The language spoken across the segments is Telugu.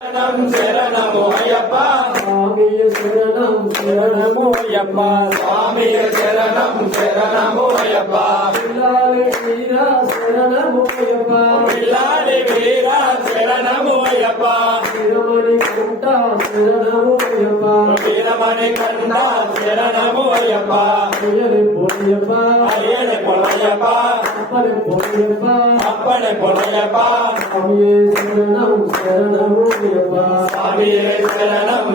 శరణము అయ్యప్ప స్వామియ శరణం శరణము అయ్యప్ప స్వామియ శరణము అయ్యప్ప పిల్లాలి వీర శరణము అయ్యప్ప పిల్లాడి వీర శరణము అయ్యప్ప వీరమణి కంట శరణము అయ్యప్ప వీరమణి కంట శరణము అయ్యప్ప అయ్యని పొయ్యప్ప అయ్యని పొలయ్యప్ప అప్పని పొయ్యప్ప అప్పని పొలయ్యప్ప స్వామియ శరణం శరణము అయ్యప్ప స్వామియే శరణము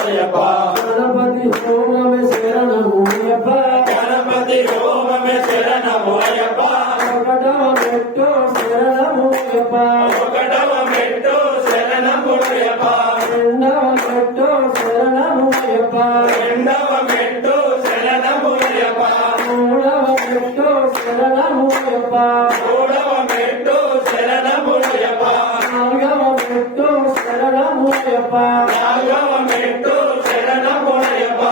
అయ్యప్ప గణపతి హోమమే శరణము అయ్యప్ప గణపతి హోమమే శరణము అయ్యప్ప ఒకటవ మెట్టు శరణము అయ్యప్ప ఒకటవ మెట్టు శరణము అయ్యప్ప రెండవ మెట్టు శరణము అయ్యప్ప రెండవ మెట్టు శరణము అయ్యప్ప మూడవ మెట్టు శరణము అయ్యప్ప మూడవ మెట్టు శరణము అయ్యప్ప నాలుగవ మెట్టు శరణము అయ్యప్ప నాలుగవ మెట్టు శరణము అయ్యప్ప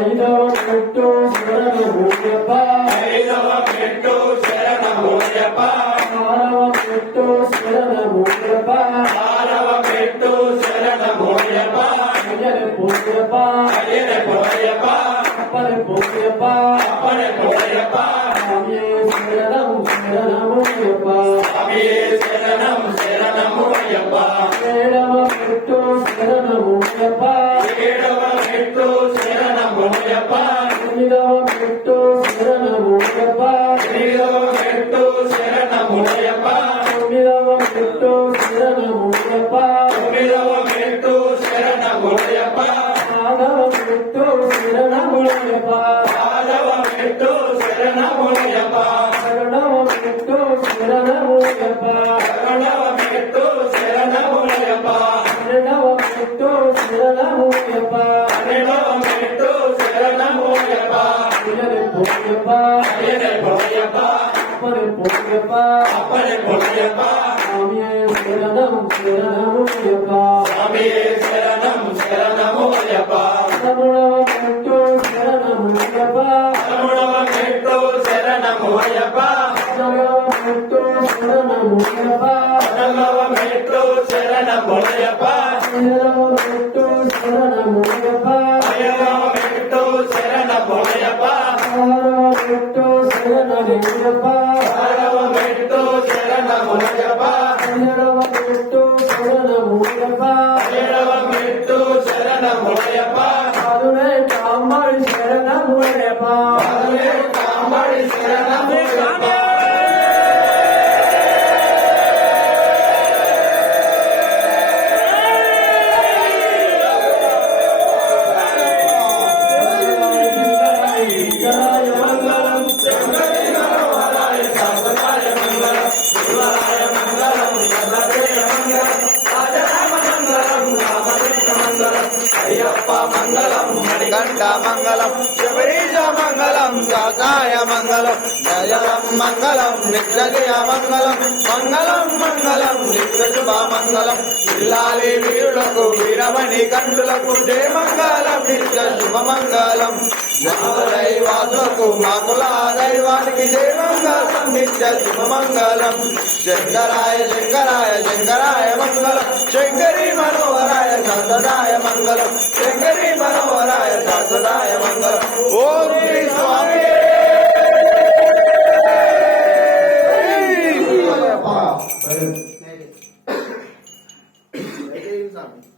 ఐదవ మెట్టు శరణము అయ్యప్ప ఐదవ మెట్టు శరణము అయ్యప్ప ఆరవ మెట్టు శరణము అయ్యప్ప ఆరవ మెట్టు శరణము అయ్యప్ప అయ్యని పొయ్యప్ప అయ్యని పొలయ్యప్ప అప్పని పొయ్యప్ప అప్పని పొలయ్యప్ప స్వామియే శరణం శరణము అయ్యప్ప స్వామియే శరణము అయ్యప్ప ఏడవ మెట్టు శరణము అయ్యప్ప ఏడవ మెట్టు శరణము అయ్యప్ప ఎనిమిదవ మెట్టు శరణము అయ్యప్ప ఎనిమిదవ మెట్టు శరణము అయ్యప్ప తొమ్మిదవ మెట్టు శరణము అయ్యప్ప తొమ్మిదవ మెట్టు శరణము అయ్యప్ప ఆరవ మెట్టు శరణము అయ్యప్ప ఆరవ మెట్టు శరణము అయ్యప్ప పన్నెండవ మెట్టు శరణము అయ్యప్ప పదకొండవ మెట్టు శరణము అయ్యప్ప పన్నెండవ మెట్టు శరణము అయ్యప్ప పన్నెండవ మెట్టు శరణము అయ్యప్ప అయ్యని పొయ్యప్ప అయ్యని పొలయ్యప్ప అప్పని పొయ్యప్ప అప్పని పొలయ్యప్ప స్వామియే శరణము అయ్యప్ప స్వామియే శరణము అయ్యప్ప పదమూడవ మెట్టు శరణము అయ్యప్ప పదమూడవ మెట్టు శరణము అయ్యప్ప పద్నాలుగవ మెట్టు శరణము అయ్యప్ప పద్నాలుగవ మెట్టు శరణము అయ్యప్ప పదిహేడవ మెట్టు శరణము అయ్యప్ప పదిహేడవ మెట్టు శరణము అయ్యప్ప పదహారవ మెట్టు శరణము అయ్యప్ప పదహారవ మెట్టు శరణము అయ్యప్ప పదిహేడవ మెట్టు శరణము అయ్యప్ప పదిహేడవ మెట్టు శరణము అయ్యప్ప అరుణే కామడి శరణము అయ్యప్ప పదునే కాంబడి శరణము అయ్యప్ప శంకరాయ మంగళం అయ్యప్ప మంగళం మణికంఠ మంగళం శబరీశ మంగళం కాకాయ మంగళం జయలం మంగళం నిత్యజయ మంగళం మంగళం మంగళం నిత్య శుభ మంగళం ఇల్లాలి వీరులకు వీరమణి కంఠులకు జయ మంగళం నిత్య శుభ మంగళం దైవాదులకు మాకుల దైవానికి జయ మంగళం నిత్య శుభ మంగళం శంకరాయ శంకరాయ శంకరాయ మంగళం శంకరి మనోహరాయ సదాయ మంగళం శంకరి మనోహరాయ సదాయ మంగళం ఓం శ్రీ స్వామి స్వామి